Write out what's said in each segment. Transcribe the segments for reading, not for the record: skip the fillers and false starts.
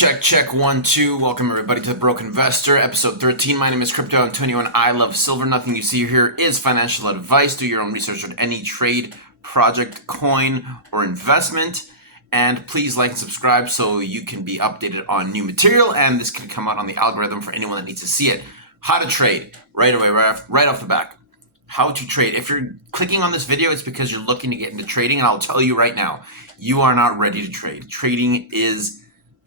Check, 1, 2. Welcome everybody to The Broke Investor, episode 13. My name is Crypto Antonio and I love silver. Nothing you see here is financial advice. Do your own research on any trade, project, coin, or investment. And please like and subscribe so you can be updated on new material, and this can come out on the algorithm for anyone that needs to see it. How to trade right away, right off the back. How to trade. If you're clicking on this video, it's because you're looking to get into trading, and I'll tell you right now, you are not ready to trade. Trading is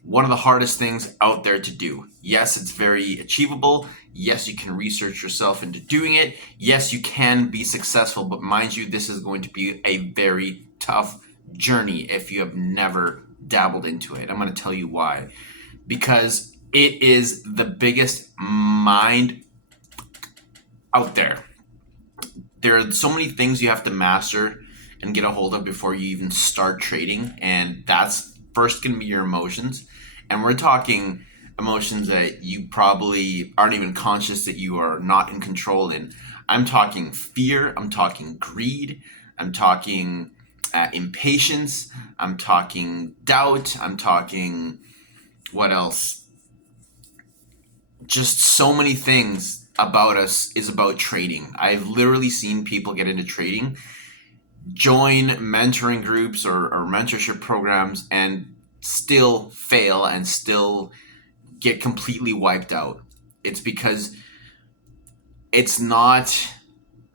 one of the hardest things out there to do. Yes, it's very achievable. Yes, you can research yourself into doing it. Yes, you can be successful, but mind you, this is going to be a very tough journey if you have never dabbled into it. I'm going to tell you why. Because it is the biggest mind out there. There are so many things you have to master and get a hold of before you even start trading, and that's first going to be your emotions. And we're talking emotions that you probably aren't even conscious that you are not in control in. I'm talking fear, I'm talking greed, I'm talking impatience, I'm talking doubt, I'm talking what else? Just so many things about us is about trading. I've literally seen people get into trading, join mentoring groups or mentorship programs, and still fail and still get completely wiped out. It's because it's not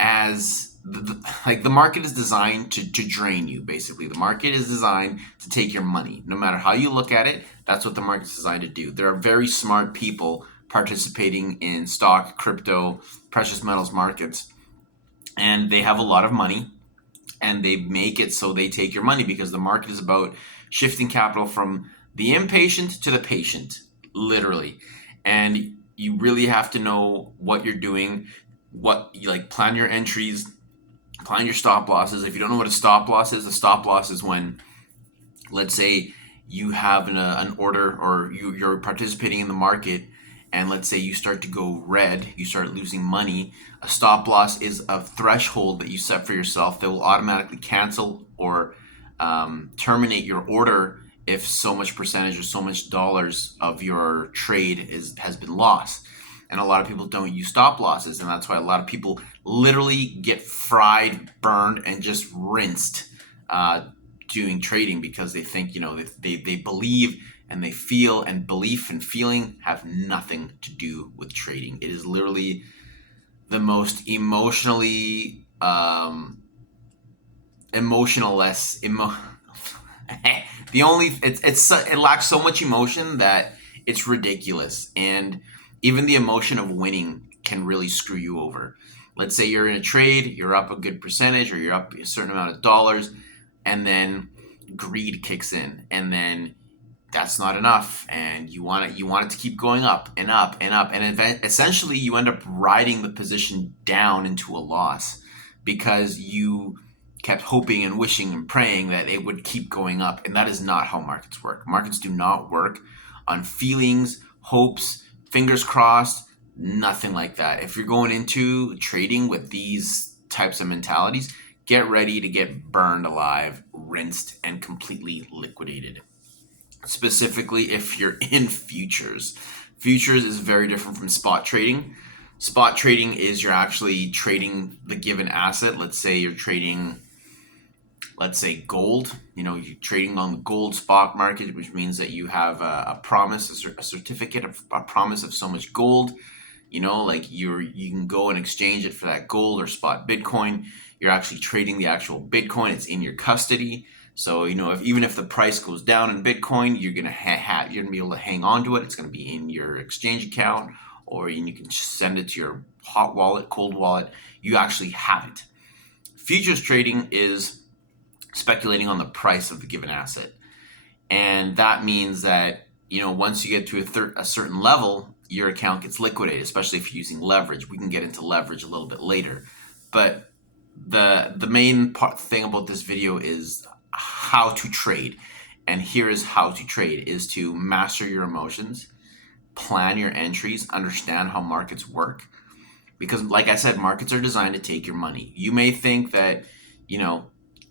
as the market is designed to drain you. Basically, the market is designed to take your money. No matter how you look at it, that's what the market's designed to do. There are very smart people participating in stock, crypto, precious metals markets, and they have a lot of money, and they make it so they take your money because the market is about shifting capital from the impatient to the patient, literally. And you really have to know what you're doing, what you plan your entries, plan your stop losses. If you don't know what a stop loss is when, let's say, you have an order or you're participating in the market, and let's say you start to go red, you start losing money. A stop loss is a threshold that you set for yourself that will automatically cancel or terminate your order if so much percentage or so much dollars of your trade has been lost. And a lot of people don't use stop losses, and that's why a lot of people literally get fried, burned, and just rinsed doing trading, because they think, they believe and they feel, and belief and feeling have nothing to do with trading. It is literally the most emotionally it lacks so much emotion that it's ridiculous. And even the emotion of winning can really screw you over. Let's say you're in a trade, you're up a good percentage, or you're up a certain amount of dollars, and then greed kicks in, and then that's not enough, and you want it to keep going up and up and up, and essentially you end up riding the position down into a loss because you kept hoping and wishing and praying that it would keep going up. And that is not how markets work. Markets do not work on feelings, hopes, fingers crossed, nothing like that. If you're going into trading with these types of mentalities, get ready to get burned alive, rinsed, and completely liquidated. Specifically, if you're in futures. Futures is very different from spot trading. Spot trading is you're actually trading the given asset. Let's say you're trading, gold. You're trading on the gold spot market, which means that you have a promise, a certificate of a promise of so much gold. You can go and exchange it for that gold or spot Bitcoin. You're actually trading the actual Bitcoin. It's in your custody. So, even if the price goes down in Bitcoin, you're gonna be able to hang on to it. It's gonna be in your exchange account, or you can send it to your hot wallet, cold wallet. You actually have it. Futures trading is speculating on the price of the given asset, and that means that once you get to a certain level, your account gets liquidated, especially if you're using leverage. We can get into leverage a little bit later, but the main thing about this video is how to trade. And here is how to trade: is to master your emotions, plan your entries, understand how markets work. Because like I said, markets are designed to take your money. You may think that,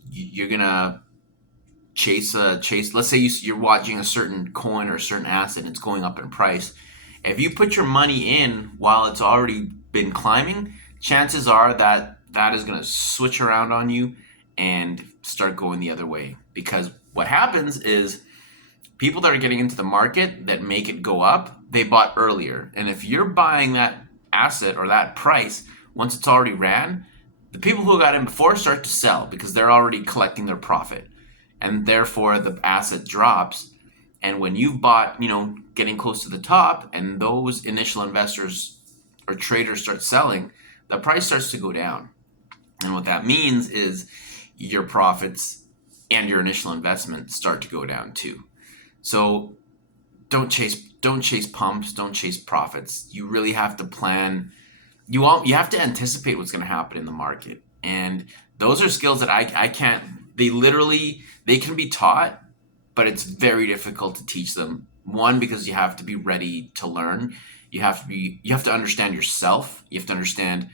you're gonna chase. Let's say you're watching a certain coin or a certain asset and it's going up in price. If you put your money in while it's already been climbing, chances are that that is going to switch around on you and start going the other way. Because what happens is people that are getting into the market that make it go up, they bought earlier. And if you're buying that asset or that price once it's already ran, the people who got in before start to sell because they're already collecting their profit. And therefore the asset drops. And when you've bought, getting close to the top and those initial investors or traders start selling, the price starts to go down. And what that means is your profits and your initial investment start to go down too. So don't chase pumps, don't chase profits. You really have to plan. You have to anticipate what's going to happen in the market. And those are skills that I can't, they can be taught, but it's very difficult to teach them. One, because you have to be ready to learn. You have to understand yourself. You have to understand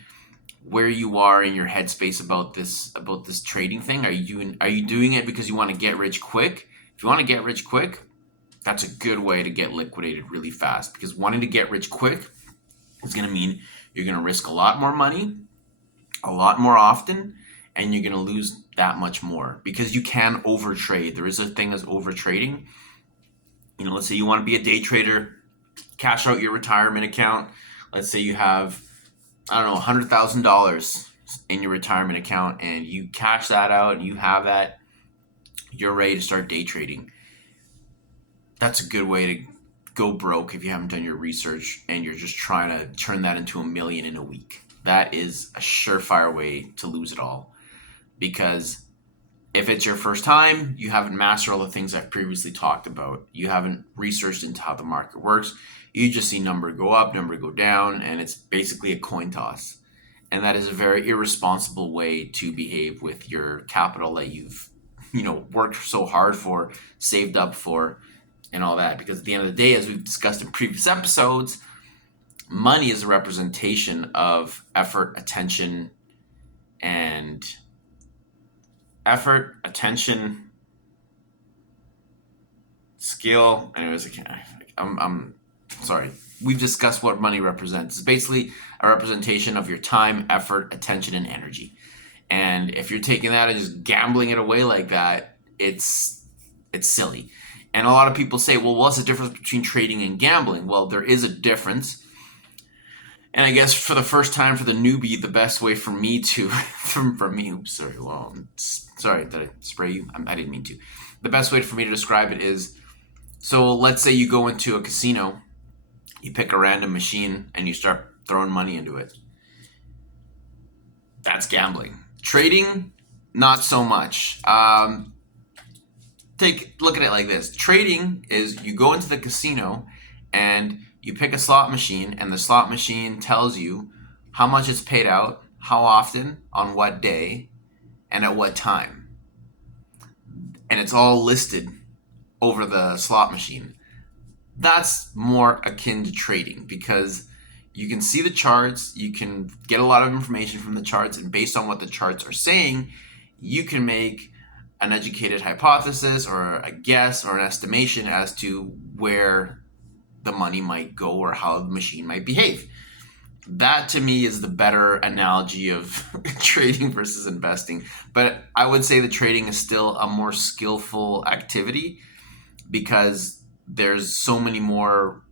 where you are in your headspace about this trading thing. Are you doing it because you want to get rich quick? If you want to get rich quick, that's a good way to get liquidated really fast, because wanting to get rich quick is going to mean you're going to risk a lot more money, a lot more often, and you're going to lose that much more because you can overtrade. There is a thing as overtrading. Let's say you want to be a day trader, cash out your retirement account. Let's say you have, $100,000 in your retirement account, and you cash that out and you have that, you're ready to start day trading. That's a good way to go broke if you haven't done your research and you're just trying to turn that into $1 million in a week. That is a surefire way to lose it all. Because if it's your first time, you haven't mastered all the things I've previously talked about. You haven't researched into how the market works. You just see number go up, number go down, and it's basically a coin toss. And that is a very irresponsible way to behave with your capital that you've, worked so hard for, saved up for, and all that. Because at the end of the day, as we've discussed in previous episodes, money is a representation of effort, attention, skill. Anyways, I'm sorry. We've discussed what money represents. It's basically a representation of your time, effort, attention, and energy. And if you're taking that and just gambling it away like that, it's silly. And a lot of people say, well, what's the difference between trading and gambling? Well, there is a difference. And I guess for the first time, for the newbie, the best way for me to, sorry, did I spray you? I didn't mean to. The best way for me to describe it is, so let's say you go into a casino, you pick a random machine and you start throwing money into it. That's gambling. Trading, not so much. Look at it like this. Trading is you go into the casino and you pick a slot machine, and the slot machine tells you how much it's paid out, how often, on what day, and at what time. And it's all listed over the slot machine. That's more akin to trading because you can see the charts, you can get a lot of information from the charts, and based on what the charts are saying, you can make an educated hypothesis or a guess or an estimation as to where the money might go or how the machine might behave. That to me is the better analogy of trading versus investing. But I would say the trading is still a more skillful activity because there's so many more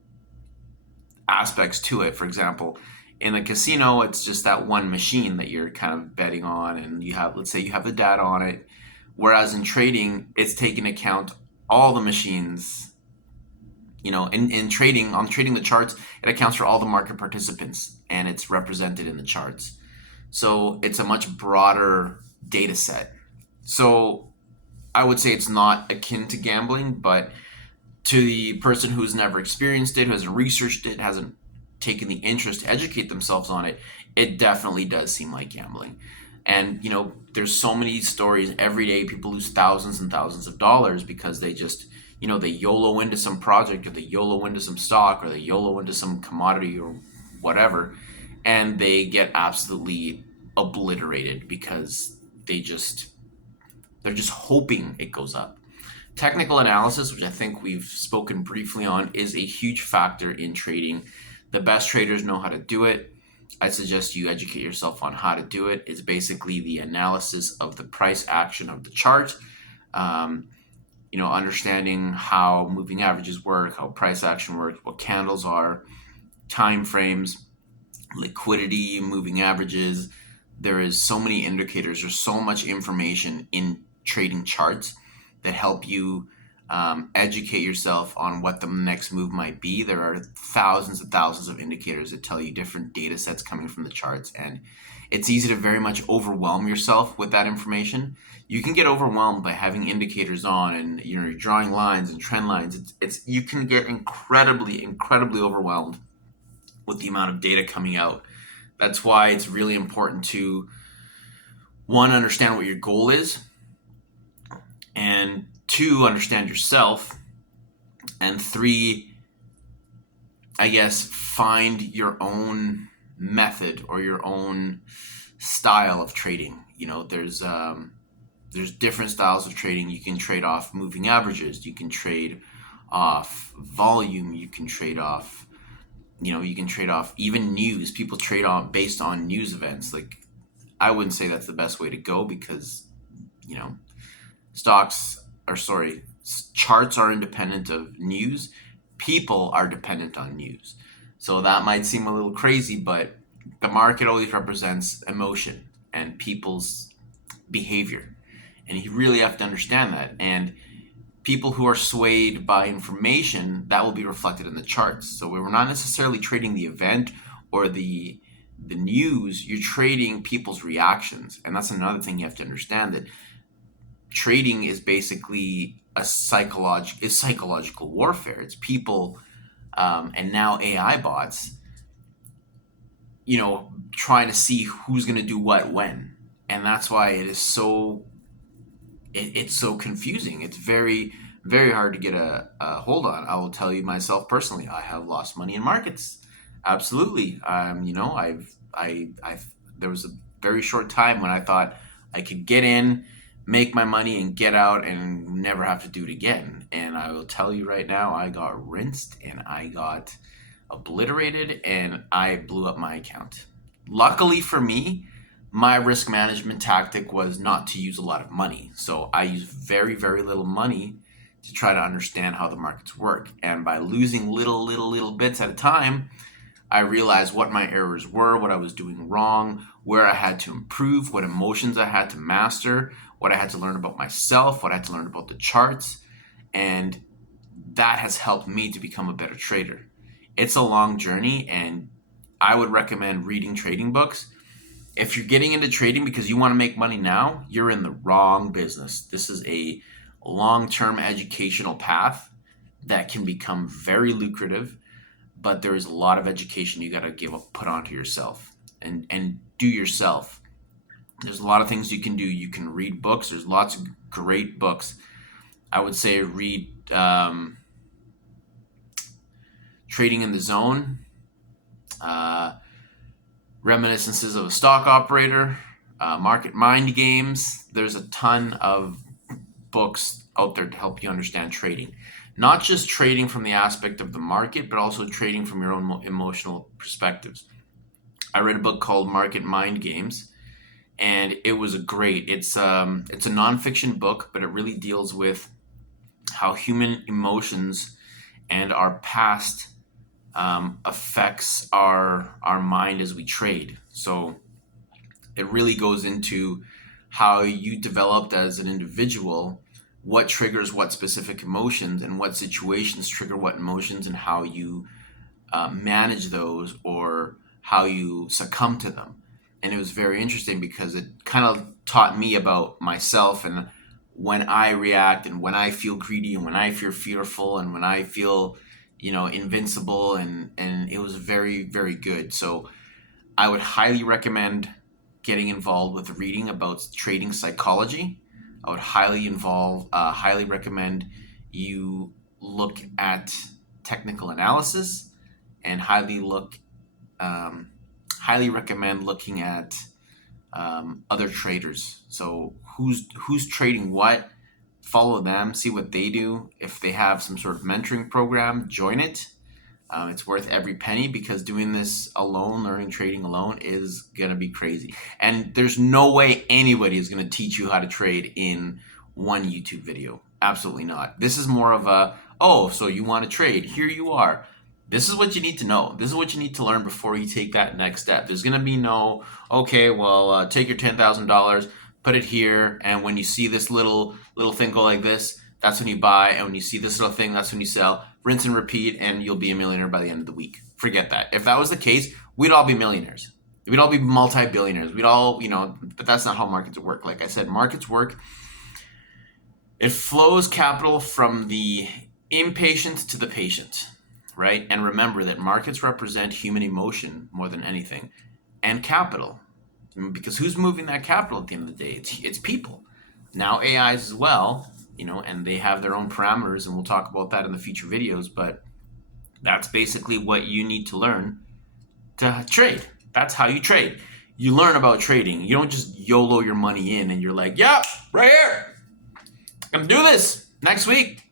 aspects to it. For example, in the casino, it's just that one machine that you're kind of betting on, and let's say you have the data on it. Whereas in trading, it's taking account all the machines. In trading, on trading the charts, it accounts for all the market participants and it's represented in the charts. So it's a much broader data set. So I would say it's not akin to gambling, but to the person who's never experienced it, who hasn't researched it, hasn't taken the interest to educate themselves on it, it definitely does seem like gambling. And, there's so many stories every day. People lose thousands and thousands of dollars because they just, they YOLO into some project, or they YOLO into some stock, or they YOLO into some commodity or whatever. And they get absolutely obliterated because they're just hoping it goes up. Technical analysis, which I think we've spoken briefly on, is a huge factor in trading. The best traders know how to do it. I suggest you educate yourself on how to do it. It's basically the analysis of the price action of the chart. Um, Understanding how moving averages work, how price action works, what candles are, time frames, liquidity, moving averages. There is so many indicators. There's so much information in trading charts that help you educate yourself on what the next move might be. There are thousands and thousands of indicators that tell you different data sets coming from the charts, and it's easy to very much overwhelm yourself with that information. You can get overwhelmed by having indicators on, and you're drawing lines and trend lines. It's you can get incredibly overwhelmed with the amount of data coming out. That's why it's really important to, one, understand what your goal is, and two, understand yourself, and three, I guess, find your own method or your own style of trading. There's different styles of trading. You can trade off moving averages. You can trade off volume. You can trade off even news. People trade on based on news events. Like, I wouldn't say that's the best way to go, because you know stocks are sorry charts are independent of news. People are dependent on news. So that might seem a little crazy, but the market always represents emotion and people's behavior, and you really have to understand that. And people who are swayed by information, that will be reflected in the charts. So we're not necessarily trading the event or the news. You're trading people's reactions, and that's another thing you have to understand, that trading is basically psychological warfare. It's people, and now AI bots, trying to see who's going to do what when, and that's why it's so confusing. It's very, very hard to get a hold on. I will tell you myself personally, I have lost money in markets. Absolutely. There was a very short time when I thought I could get in, make my money, and get out and never have to do it again. And I will tell you right now, I got rinsed and I got obliterated and I blew up my account. Luckily for me, my risk management tactic was not to use a lot of money. So I used very, very little money to try to understand how the markets work. And by losing little bits at a time, I realized what my errors were, what I was doing wrong, where I had to improve, what emotions I had to master, what I had to learn about myself, what I had to learn about the charts. And that has helped me to become a better trader. It's a long journey, and I would recommend reading trading books. If you're getting into trading because you want to make money now, you're in the wrong business. This is a long-term educational path that can become very lucrative, but there is a lot of education you got to put onto yourself and do yourself. There's a lot of things you can do. You can read books. There's lots of great books. I would say read Trading in the Zone, Reminiscences of a Stock Operator, Market Mind Games. There's a ton of books out there to help you understand trading. Not just trading from the aspect of the market, but also trading from your own emotional perspectives. I read a book called Market Mind Games, and it was it's a nonfiction book, but it really deals with how human emotions and our past affects our mind as we trade. So it really goes into how you developed as an individual, what triggers what specific emotions, and what situations trigger what emotions, and how you manage those, or how you succumb to them. And it was very interesting because it kind of taught me about myself, and when I react, and when I feel greedy, and when I feel fearful, and when I feel invincible, and it was very, very good. So I would highly recommend getting involved with reading about trading psychology. I would highly recommend you look at technical analysis, and highly recommend looking at other traders. So who's trading what, follow them, see what they do. If they have some sort of mentoring program, join it. It's worth every penny, because doing this alone, learning trading alone, is gonna be crazy. And there's no way anybody is gonna teach you how to trade in one YouTube video. Absolutely not. This is more of a, oh, so you want to trade? Here you are. This is what you need to know. This is what you need to learn before you take that next step. There's gonna be no, okay, well, take your $10,000, put it here, and when you see this little thing go like this, that's when you buy, and when you see this little thing, that's when you sell. Rinse and repeat, and you'll be a millionaire by the end of the week. Forget that. If that was the case, we'd all be millionaires. We'd all be multi-billionaires. We'd all, but that's not how markets work. Like I said, markets work. It flows capital from the impatient to the patient, right? And remember that markets represent human emotion more than anything, and capital. Because who's moving that capital at the end of the day? It's people. Now AIs as well, and they have their own parameters, and we'll talk about that in the future videos, but that's basically what you need to learn to trade. That's how you trade. You learn about trading. You don't just YOLO your money in and you're like, yeah, right here. I'm gonna do this next week.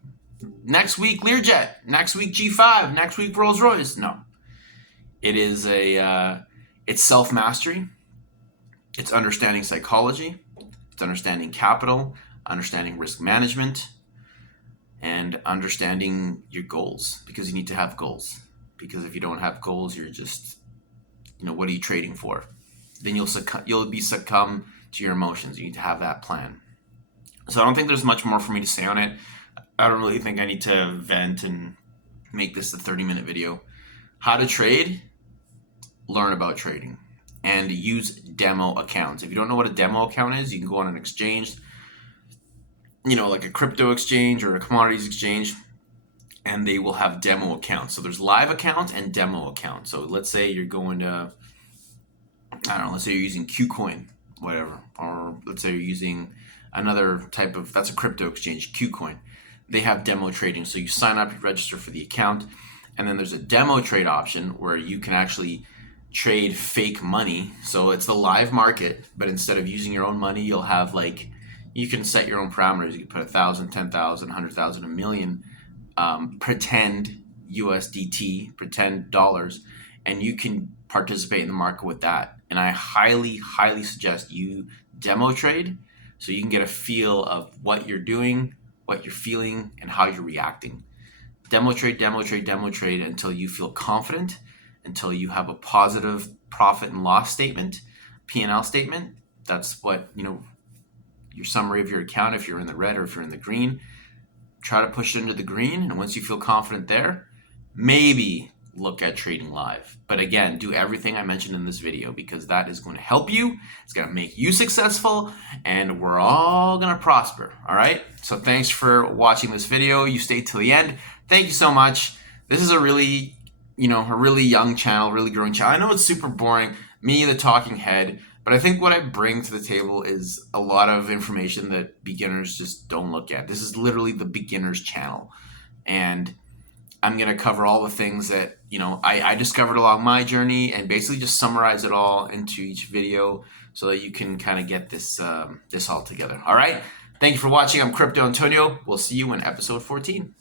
Next week, Learjet. Next week, G5. Next week, Rolls Royce. No. It is it's self-mastery. It's understanding psychology. It's understanding capital, understanding risk management, and understanding your goals, because you need to have goals. Because if you don't have goals, you're just, what are you trading for? Then you'll be succumb to your emotions. You need to have that plan. So I don't think there's much more for me to say on it. I don't really think I need to vent and make this a 30-minute video. How to trade, learn about trading, and use demo accounts. If you don't know what a demo account is, you can go on an exchange, like a crypto exchange or a commodities exchange, and they will have demo accounts. So there's live accounts and demo accounts. So let's say you're going to, let's say you're using KuCoin, whatever, or let's say you're using another type of, that's a crypto exchange, KuCoin. They have demo trading. So you sign up, you register for the account, and then there's a demo trade option where you can actually trade fake money. So it's the live market, but instead of using your own money, you'll have you can set your own parameters. You can put 1,000, 10,000, 100,000, 1 million, pretend USDT, pretend dollars, and you can participate in the market with that. And I highly, highly suggest you demo trade so you can get a feel of what you're doing, what you're feeling, and how you're reacting. Demo trade, demo trade, demo trade until you feel confident, until you have a positive profit and loss statement, P&L statement. That's what, your summary of your account, if you're in the red or if you're in the green. Try to push it into the green, and once you feel confident there, maybe look at trading live. But again, do everything I mentioned in this video, because that is going to help you. It's going to make you successful, and we're all going to prosper. All right. So thanks for watching this video. You stayed till the end. Thank you so much. This is a really young channel, really growing channel. I know it's super boring, me, the talking head, but I think what I bring to the table is a lot of information that beginners just don't look at. This is literally the beginner's channel. And I'm going to cover all the things that, I discovered along my journey, and basically just summarize it all into each video so that you can kind of get this all together. All right. Thank you for watching. I'm Crypto Antonio. We'll see you in episode 14.